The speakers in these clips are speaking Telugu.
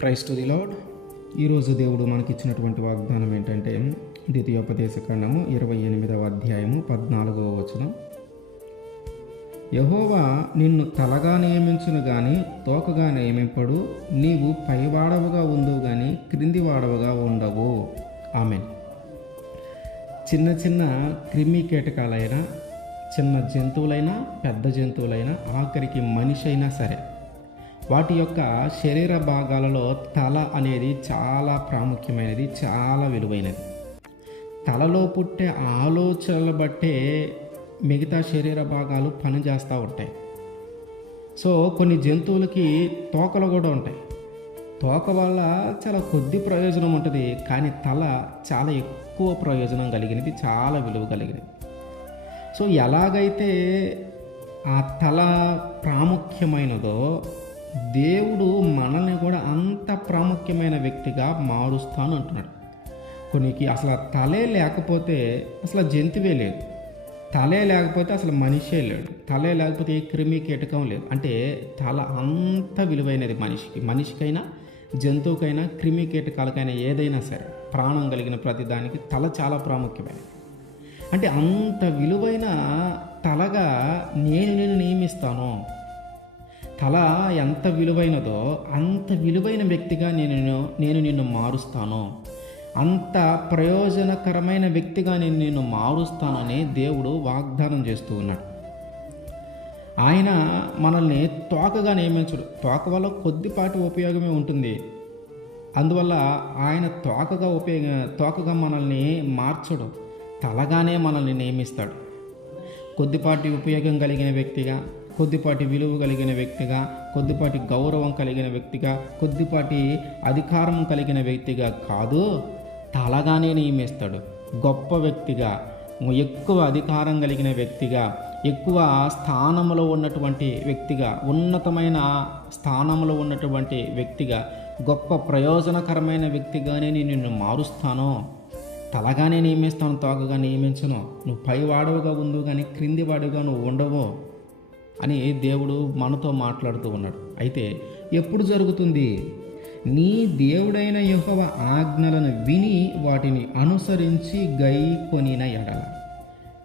Christ to the lord. ఈరోజు దేవుడు మనకిచ్చినటువంటి వాగ్దానం ఏంటంటే ద్వితీయోపదేశకాండము 28వ అధ్యాయము 14వ వచనం. యెహోవా నిన్ను తలగా నియమించును గాని తోకగా నియమింపడు, నీవు పైవాడవుగా ఉండువు గాని క్రింది వాడవుగా ఉండవు. ఆమేన్. చిన్న చిన్న క్రిమి కీటకాలైనా, చిన్న జంతువులైనా, పెద్ద జంతువులైనా, ఆఖరికి మనిషి అయినా సరే, వాటి యొక్క శరీర భాగాలలో తల అనేది చాలా ప్రాముఖ్యమైనది, చాలా విలువైనది. తలలో పుట్టే ఆలోచనలు బట్టే మిగతా శరీర భాగాలు పనిచేస్తూ ఉంటాయి. సో కొన్ని జంతువులకి తోకలు కూడా ఉంటాయి. తోక వల్ల చాలా కొద్ది ప్రయోజనం ఉంటుంది, కానీ తల చాలా ఎక్కువ ప్రయోజనం కలిగినది, చాలా విలువ కలిగినది. సో ఎలాగైతే ఆ తల ప్రాముఖ్యమైనదో దేవుడు మనల్ని కూడా అంత ప్రాముఖ్యమైన వ్యక్తిగా మారుస్తాను అంటున్నాడు. కొన్నికి అసలు తలే లేకపోతే అసలు జంతువే లేదు, తలే లేకపోతే అసలు మనిషే లేడు, తలే లేకపోతే ఏ క్రిమి కీటకం లేదు. అంటే తల అంత విలువైనది మనిషికైనా, జంతువుకైనా, క్రిమి కీటకాలకైనా, ఏదైనా సరే ప్రాణం కలిగిన ప్రతిదానికి తల చాలా ప్రాముఖ్యమైనది. అంటే అంత విలువైన తలగా నేను నియమిస్తాను. తల ఎంత విలువైనదో అంత విలువైన వ్యక్తిగా నేను నిన్ను మారుస్తాను, అంత ప్రయోజనకరమైన వ్యక్తిగా నేను నిన్ను మారుస్తానని దేవుడు వాగ్దానం చేస్తూ ఉన్నాడు. ఆయన మనల్ని తోకగా నియమించడు. తోక వల్ల కొద్దిపాటి ఉపయోగమే ఉంటుంది. అందువల్ల ఆయన తోకగా మనల్ని మార్చడు, తలగానే మనల్ని నియమిస్తాడు. కొద్దిపాటి ఉపయోగం కలిగిన వ్యక్తిగా, కొద్దిపాటి విలువ కలిగిన వ్యక్తిగా, కొద్దిపాటి గౌరవం కలిగిన వ్యక్తిగా, కొద్దిపాటి అధికారం కలిగిన వ్యక్తిగా కాదు, తలగానే నియమిస్తాడు. గొప్ప వ్యక్తిగా, ఎక్కువ అధికారం కలిగిన వ్యక్తిగా, ఎక్కువ స్థానంలో ఉన్నటువంటి వ్యక్తిగా, ఉన్నతమైన స్థానంలో ఉన్నటువంటి వ్యక్తిగా, గొప్ప ప్రయోజనకరమైన వ్యక్తిగానే నేను నిన్ను మారుస్తాను. తలగానే నియమిస్తాను, తోకగా నియమించను. నువ్వు పైవాడవుగా ఉండు కానీ క్రింది వాడుగా నువ్వు ఉండవు అని దేవుడు మనతో మాట్లాడుతూ ఉన్నాడు. అయితే ఎప్పుడు జరుగుతుంది? నీ దేవుడైన యెహోవా ఆజ్ఞలను విని వాటిని అనుసరించి గైకొనిన ఎడల.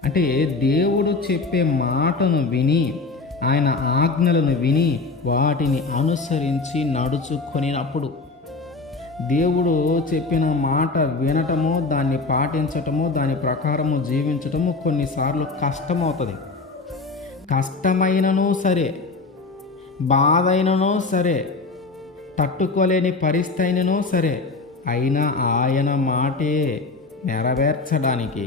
అంటే దేవుడు చెప్పే మాటను విని, ఆయన ఆజ్ఞలను విని వాటిని అనుసరించి నడుచుకొనినప్పుడు, దేవుడు చెప్పిన మాట వినటము, దాన్ని పాటించటము, దాని ప్రకారము జీవించటము కొన్నిసార్లు కష్టమవుతుంది. కష్టమైనను సరే, బాధ అయినను సరే, తట్టుకోలేని పరిస్థితి అయినను సరే, అయినా ఆయన మాటే నెరవేర్చడానికి,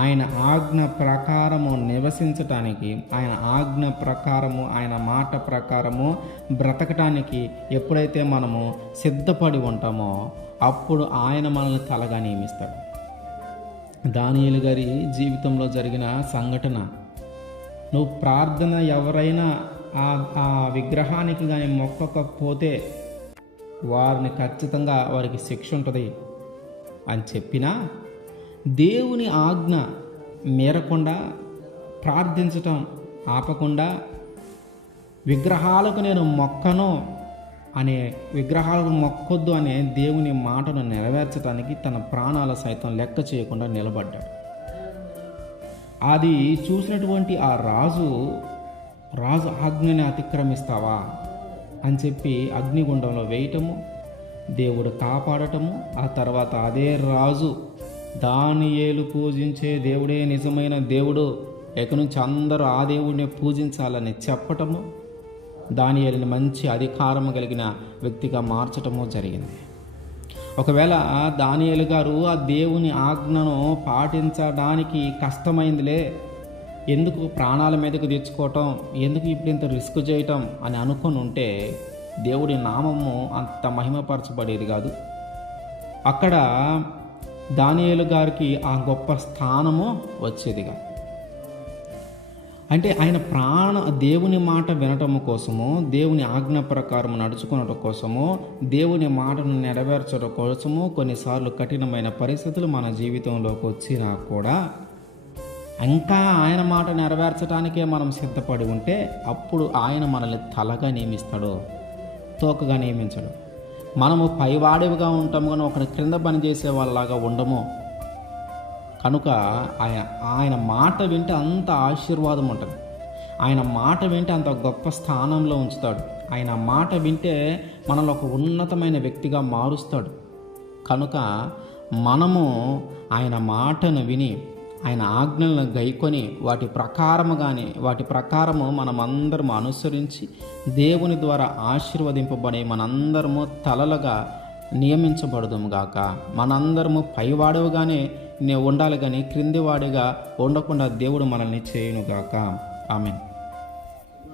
ఆయన ఆజ్ఞ ప్రకారము నివసించటానికి, ఆయన ఆజ్ఞ ప్రకారము, ఆయన మాట ప్రకారము బ్రతకటానికి ఎప్పుడైతే మనము సిద్ధపడి ఉంటామో అప్పుడు ఆయన మనల్ని తలగా నియమిస్తాడు. దానియేలు గారి జీవితంలో జరిగిన సంఘటన, నువ్వు ప్రార్థన ఎవరైనా ఆ విగ్రహానికి కానీ మొక్కకపోతే వారిని ఖచ్చితంగా వారికి శిక్ష ఉంటుంది అని చెప్పినా, దేవుని ఆజ్ఞ మీరకుండా, ప్రార్థించటం ఆపకుండా, విగ్రహాలకు నేను మొక్కను అనే, విగ్రహాలకు మొక్కొద్దు అనే దేవుని మాటను నెరవేర్చడానికి తన ప్రాణాల సైతం లెక్క చేయకుండా నిలబడ్డాడు. అది చూసినటువంటి ఆ రాజు ఆజ్ఞని అతిక్రమిస్తావా అని చెప్పి అగ్నిగుండంలో వేయటము, దేవుడు కాపాడటము. ఆ తర్వాత అదే రాజు దానియేలు పూజించే దేవుడే నిజమైన దేవుడు, ఇక నుంచి అందరూ ఆ దేవుడిని పూజించాలని చెప్పటము, దానియేలుని మంచి అధికారం కలిగిన వ్యక్తిగా మార్చటము జరిగింది. ఒకవేళ దానియేలు గారు ఆ దేవుని ఆజ్ఞను పాటించడానికి కష్టమైందిలే, ఎందుకు ప్రాణాల మీదకు తెచ్చుకోవటం, ఎందుకు ఇప్పుడు ఇంత రిస్క్ చేయటం అని అనుకొని ఉంటే దేవుడి నామము అంత మహిమపరచబడేది కాదు. అక్కడ దానియేలు గారికి ఆ గొప్ప స్థానము వచ్చేది కాదు. అంటే ఆయన దేవుని మాట వినటము కోసము, దేవుని ఆజ్ఞ ప్రకారం నడుచుకునటం కోసము, దేవుని మాటను నెరవేర్చడం కోసము కొన్నిసార్లు కఠినమైన పరిస్థితులు మన జీవితంలోకి వచ్చినా కూడా ఇంకా ఆయన మాట నెరవేర్చడానికే మనం సిద్ధపడి ఉంటే అప్పుడు ఆయన మనల్ని తలగా నియమిస్తాడు, తోకగా నియమించడు. మనము పైవాడివిగా ఉంటాము కానీ ఒకరి క్రింద పనిచేసే వాళ్ళలాగా ఉండము. కనుక ఆయన మాట వింటే అంత ఆశీర్వాదం ఉంటుంది. ఆయన మాట వింటే అంత గొప్ప స్థానంలో ఉంచుతాడు. ఆయన మాట వింటే మనల్ని ఒక ఉన్నతమైన వ్యక్తిగా మారుస్తాడు. కనుక మనము ఆయన మాటను విని ఆయన ఆజ్ఞలను గైకొని వాటి ప్రకారము మనమందరము అనుసరించి దేవుని ద్వారా ఆశీర్వదింపబడి మనందరము తలలుగా నియమించబడదుము గాక. మనందరము పైవాడుగానే ఉండాలి కానీ క్రిందివాడిగా ఉండకుండా దేవుడు మనల్ని చేయునుగాక. ఆమేన్.